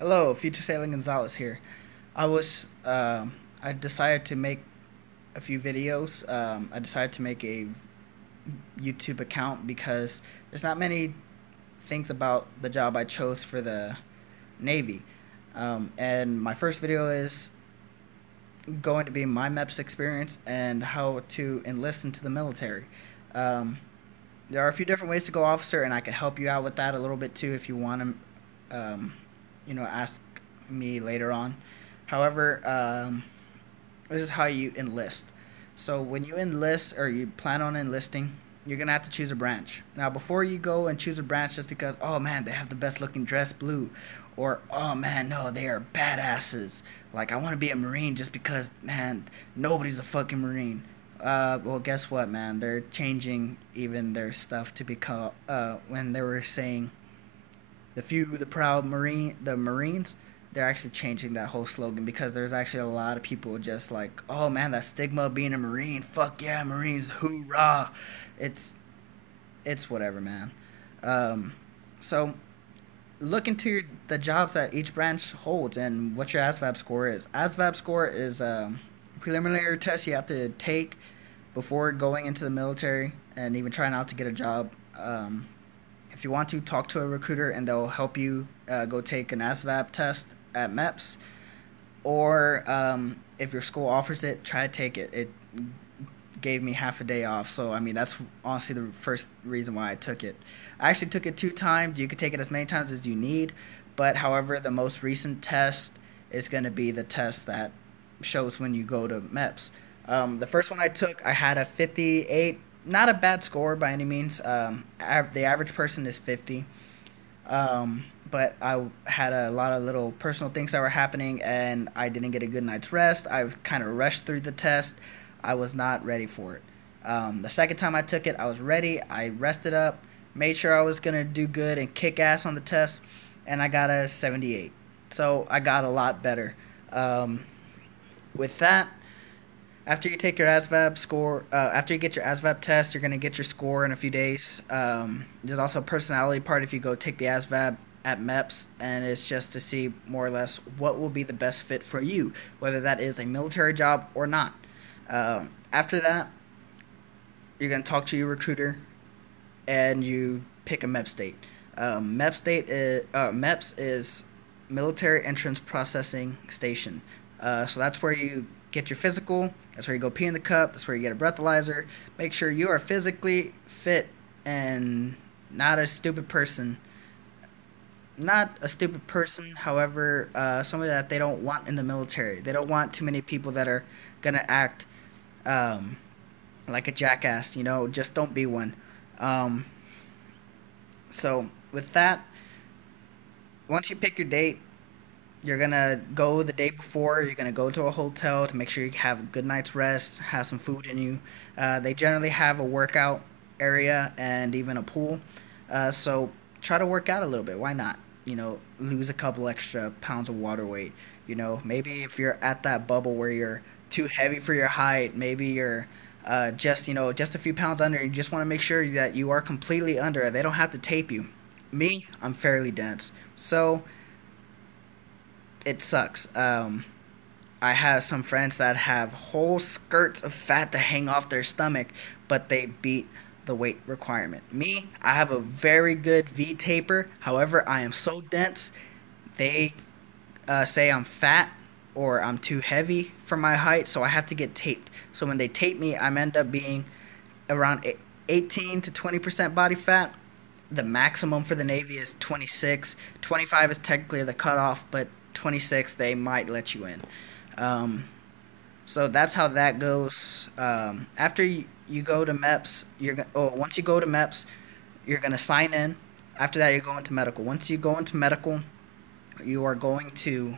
Hello, Future Sailing Gonzalez here. I was I decided to make a few videos. I decided to make a YouTube account because there's not many things about the job I chose for the Navy. And my first video is going to be my MEPS experience and how to enlist into the military. Um, there are a few different ways to go officer, and I can help you out with that a little bit too if you want to, ask me later on. However, this is how you enlist. So when you enlist or you plan on enlisting, you're gonna have to choose a branch. Now, before you go and choose a branch, just because oh man they have the best looking dress blue, or oh man no they are badasses. Like I want to be a Marine just because man nobody's a fucking Marine. Well, guess what, man? They're changing even their stuff to become. When they were saying the few, the proud Marine, the Marines, they're actually changing that whole slogan because there's actually a lot of people just like, oh man, that stigma of being a Marine, fuck yeah, Marines, hoorah! It's it's whatever, man. So look into the jobs that each branch holds and what your ASVAB score is. ASVAB score is a preliminary test you have to take before going into the military and even trying out to get a job. If you want to talk to a recruiter and they'll help you go take an ASVAB test at MEPS, or if your school offers it, try to take it. It gave me half a day off, so I mean that's honestly the first reason why I took it. I actually took it 2 times. You could take it as many times as you need, but however, the most recent test is going to be the test that shows when you go to MEPS. The first one I took, I had a 58. Not a bad score by any means. The average person is 50. But I had a lot of little personal things that were happening, and I didn't get a good night's rest. I kind of rushed through the test. I was not ready for it. The second time I took it, I was ready. I rested up, made sure I was going to do good and kick ass on the test, and I got a 78. So I got a lot better. With that, after you take your ASVAB score, after you get your ASVAB test, you're going to get your score in a few days. There's also a personality part if you go take the ASVAB at MEPS, and it's just to see more or less what will be the best fit for you, whether that is a military job or not. After that, you're going to talk to your recruiter, and you pick a MEPS date. MEPS is Military Entrance Processing Station. So that's where you get your physical. That's where you go pee in the cup. That's where you get a breathalyzer. Make sure you are physically fit and not a stupid person. Not a stupid person, however, somebody that they don't want in the military. They don't want too many people that are gonna act like a jackass. Just don't be one. Um, so with that, once you pick your date, you're gonna go the day before. You're gonna go to a hotel to make sure you have a good night's rest, have some food in you. They generally have a workout area and even a pool. So try to work out a little bit. Why not? Lose a couple extra pounds of water weight. Maybe if you're at that bubble where you're too heavy for your height, maybe you're just a few pounds under. You just want to make sure that you are completely under. They don't have to tape you. Me, I'm fairly dense, so it sucks. I have some friends that have whole skirts of fat that hang off their stomach, but they beat the weight requirement. Me, I have a very good V taper. However, I am so dense, they say I'm fat or I'm too heavy for my height, so I have to get taped. So when they tape me, I'm end up being around 18 to 20% body fat. The maximum for the Navy is 26. 25 is technically the cutoff, but 26 they might let you in. So that's how that goes. After you go to MEPS, once you go to MEPS, you're gonna sign in. After that, you go into medical. Once you go into medical, you are going to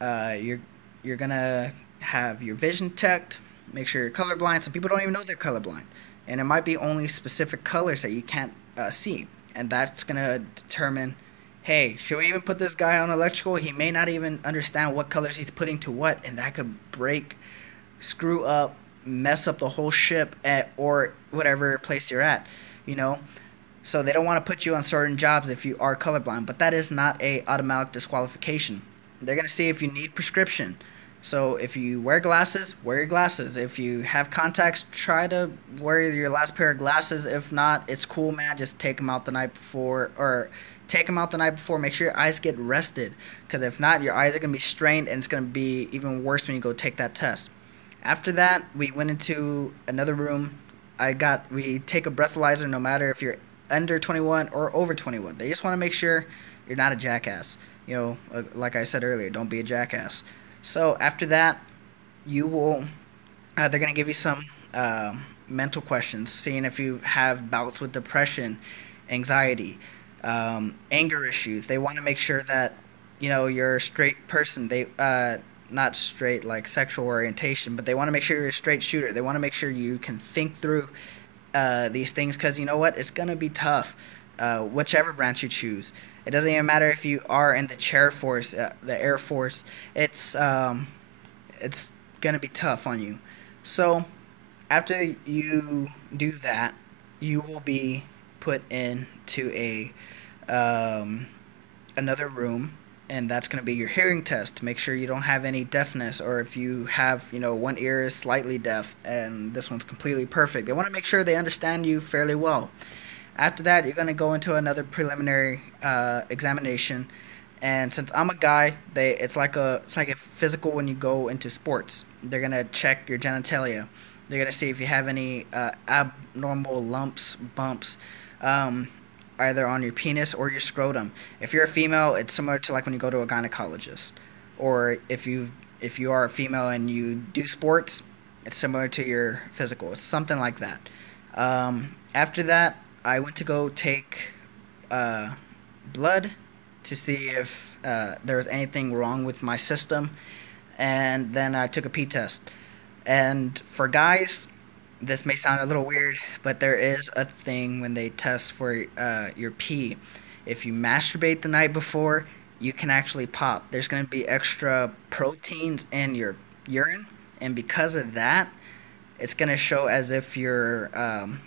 you're gonna have your vision checked. Make sure you're colorblind. Some people don't even know they're colorblind, and it might be only specific colors that you can't see, and that's gonna determine, hey, should we even put this guy on electrical? He may not even understand what colors he's putting to what, and that could break, screw up, mess up the whole ship or whatever place you're at. So they don't want to put you on certain jobs if you are colorblind, but that is not a automatic disqualification. They're going to see if you need prescription. So if you wear glasses, wear your glasses. If you have contacts, try to wear your last pair of glasses. If not, it's cool, man. Just take them out the night before, or take them out the night before. Make sure your eyes get rested, because if not, your eyes are going to be strained, and it's going to be even worse when you go take that test. After that, we went into another room. We take a breathalyzer no matter if you're under 21 or over 21. They just want to make sure you're not a jackass. Like I said earlier, don't be a jackass. So after that, you will, they're going to give you some mental questions, seeing if you have bouts with depression, anxiety, anger issues. They want to make sure that, you're a straight person. They, not straight like sexual orientation, but they want to make sure you're a straight shooter. They want to make sure you can think through these things, because you know what? It's going to be tough, whichever branch you choose. It doesn't even matter if you are in the chair force, the Air Force. It's going to be tough on you. So after you do that, you will be put into another room, and that's going to be your hearing test to make sure you don't have any deafness, or if you have, one ear is slightly deaf and this one's completely perfect. They want to make sure they understand you fairly well. After that, you're going to go into another preliminary examination, and since I'm a guy, it's like a physical when you go into sports. They're going to check your genitalia. They're going to see if you have any abnormal lumps, bumps, either on your penis or your scrotum. If you're a female, it's similar to like when you go to a gynecologist. Or if you are a female and you do sports, it's similar to your physical. It's something like that. After that, I went to go take blood to see if there was anything wrong with my system, and then I took a pee test. And for guys, this may sound a little weird, but there is a thing when they test for your pee. If you masturbate the night before, you can actually pop. There's going to be extra proteins in your urine, and because of that, it's going to show as if you're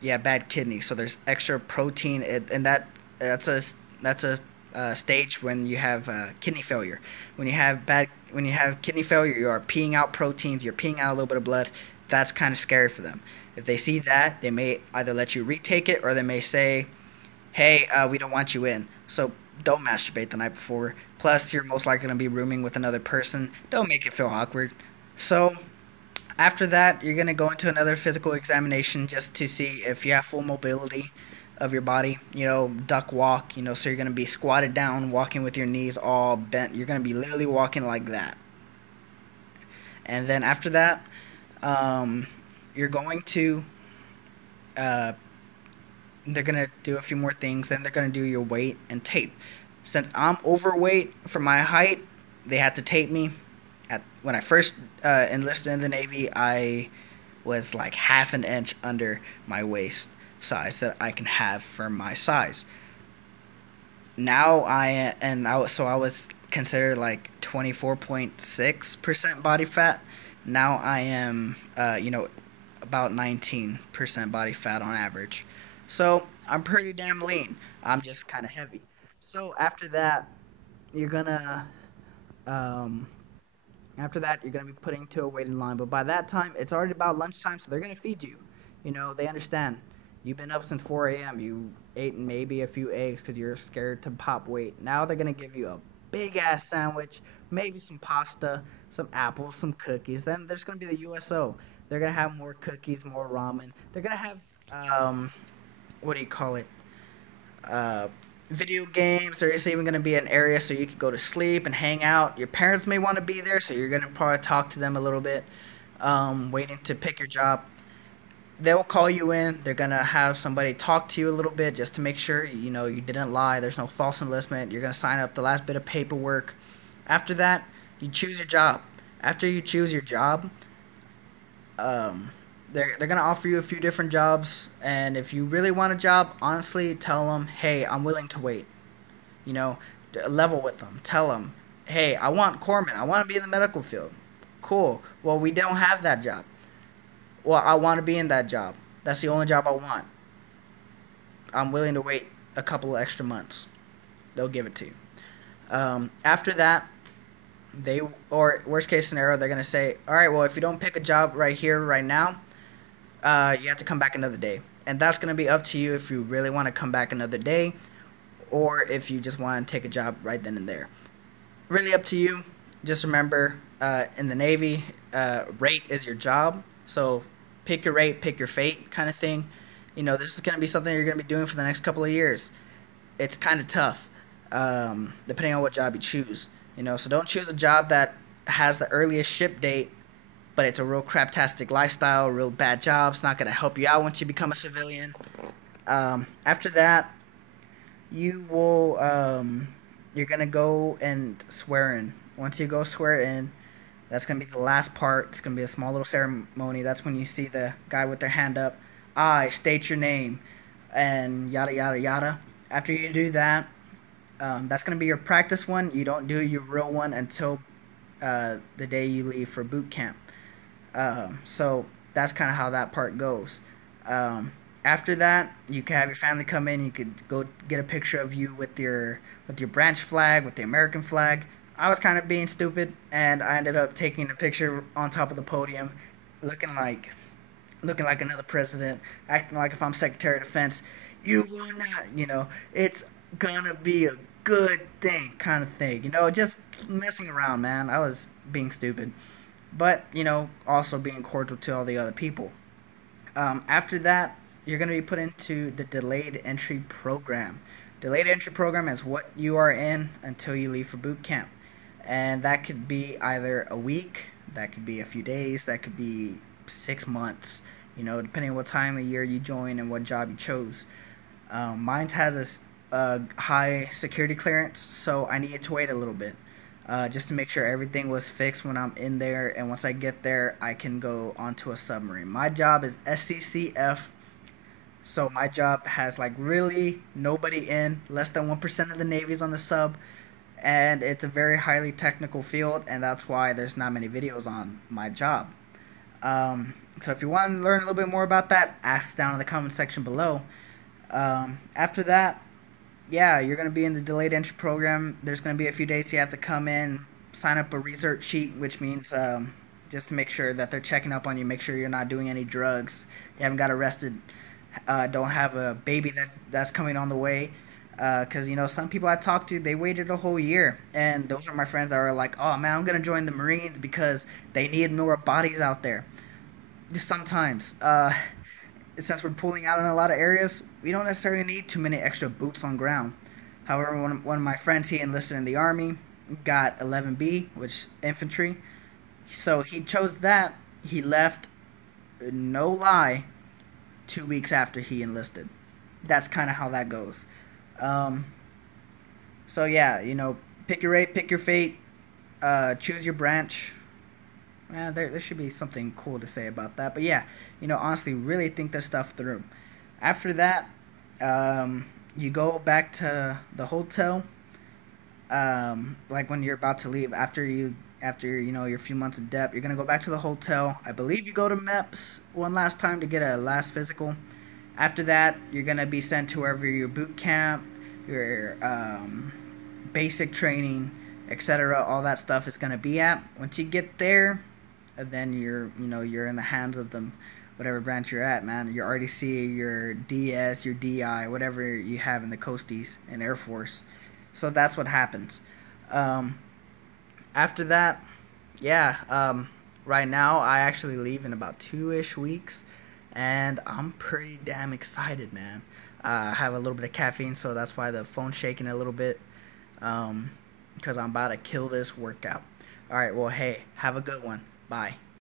bad kidney. So there's extra protein, and that's a stage when you have kidney failure. When you have kidney failure, you are peeing out proteins, you're peeing out a little bit of blood. That's kind of scary for them. If they see that, they may either let you retake it, or they may say, hey, we don't want you in. So don't masturbate the night before. Plus, you're most likely going to be rooming with another person. Don't make it feel awkward. So after that, you're going to go into another physical examination just to see if you have full mobility of your body. Duck walk, so you're going to be squatted down, walking with your knees all bent. You're going to be literally walking like that. And then after that, you're going to, they're going to do a few more things. Then they're going to do your weight and tape. Since I'm overweight for my height, they had to tape me. When I first enlisted in the Navy, I was like half an inch under my waist size that I can have for my size. Now I was considered like 24.6% body fat. Now I am, about 19% body fat on average. So I'm pretty damn lean. I'm just kind of heavy. So after that, you're gonna, be putting to a waiting line. But by that time, it's already about lunchtime, so they're gonna feed you. They understand. You've been up since 4 a.m. You ate maybe a few eggs because you're scared to pop weight. Now they're gonna give you a big ass sandwich, maybe some pasta, some apples, some cookies. Then there's gonna be the USO. They're gonna have more cookies, more ramen. They're gonna have what do you call it? Video games. There's even gonna be an area so you can go to sleep and hang out. Your parents may want to be there, so you're gonna probably talk to them a little bit, waiting to pick your job. They'll call you in. They're gonna have somebody talk to you a little bit just to make sure you didn't lie. There's no false enlistment. You're gonna sign up the last bit of paperwork. After that, you choose your job. After you choose your job, they're gonna offer you a few different jobs, and if you really want a job, honestly, tell them, hey, I'm willing to wait. Level with them. Tell them, hey, I want corpsman. I want to be in the medical field. Cool. Well, we don't have that job. Well, I want to be in that job. That's the only job I want. I'm willing to wait a couple of extra months. They'll give it to you. After that, they, or worst case scenario, they're gonna say, all right, well, if you don't pick a job right here, right now, you have to come back another day, and that's gonna be up to you if you really want to come back another day, or if you just want to take a job right then and there. Really up to you. Just remember, in the Navy, rate is your job. So pick your rate, pick your fate, kind of thing. This is gonna be something you're gonna be doing for the next couple of years. It's kind of tough, depending on what job you choose. So don't choose a job that has the earliest ship date, but it's a real craptastic lifestyle, a real bad job. It's not going to help you out once you become a civilian. After that, you're going to go and swear in. Once you go swear in, that's going to be the last part. It's going to be a small little ceremony. That's when you see the guy with their hand up. I state your name, and yada, yada, yada. After you do that, that's going to be your practice one. You don't do your real one until the day you leave for boot camp. So that's kind of how that part goes. After that, you can have your family come in. You could go get a picture of you with your branch flag, with the American flag. I was kind of being stupid, and I ended up taking a picture on top of the podium, looking like another president, acting like if I'm Secretary of Defense. You will not, it's gonna be a good thing, kind of thing. Just messing around, man. I was being stupid, but also being cordial to all the other people. After that, you're gonna be put into the delayed entry program. Delayed entry program is what you are in until you leave for boot camp, and that could be either a week, that could be a few days, that could be 6 months. Depending on what time of year you join and what job you chose. Mine has a high security clearance, so I needed to wait a little bit, just to make sure everything was fixed when I'm in there, and once I get there, I can go onto a submarine. My job is SCCF, so my job has really nobody in, less than 1% of the Navy's on the sub, and it's a very highly technical field, and that's why there's not many videos on my job. So if you want to learn a little bit more about that, ask down in the comment section below. After that, yeah, you're going to be in the delayed entry program. There's going to be a few days you have to come in, sign up a research sheet, which means just to make sure that they're checking up on you, make sure you're not doing any drugs, you haven't got arrested, don't have a baby that's coming on the way. Because, some people I talked to, they waited a whole year. And those are my friends that are like, oh, man, I'm going to join the Marines because they need more bodies out there. Just sometimes. Since we're pulling out in a lot of areas, we don't necessarily need too many extra boots on ground. However, one of my friends, he enlisted in the Army, got 11B, which infantry. So he chose that. He left, no lie, 2 weeks after he enlisted. That's kind of how that goes. So yeah, pick your rate, pick your fate, choose your branch. There should be something cool to say about that. But yeah, honestly, really think this stuff through. After that, you go back to the hotel. When you're about to leave, after your few months of dep, you're gonna go back to the hotel. I believe you go to MEPS one last time to get a last physical. After that, you're gonna be sent to wherever your boot camp, your basic training, etc. All that stuff is gonna be at. Once you get there, then you're in the hands of them, whatever branch you're at, man. Your RDC, your DS, your DI, whatever you have in the Coasties and Air Force. So that's what happens. After that, yeah, right now I actually leave in about 2-ish weeks, and I'm pretty damn excited, man. I have a little bit of caffeine, so that's why the phone's shaking a little bit, because I'm about to kill this workout. Alright, well, hey, have a good one. Bye.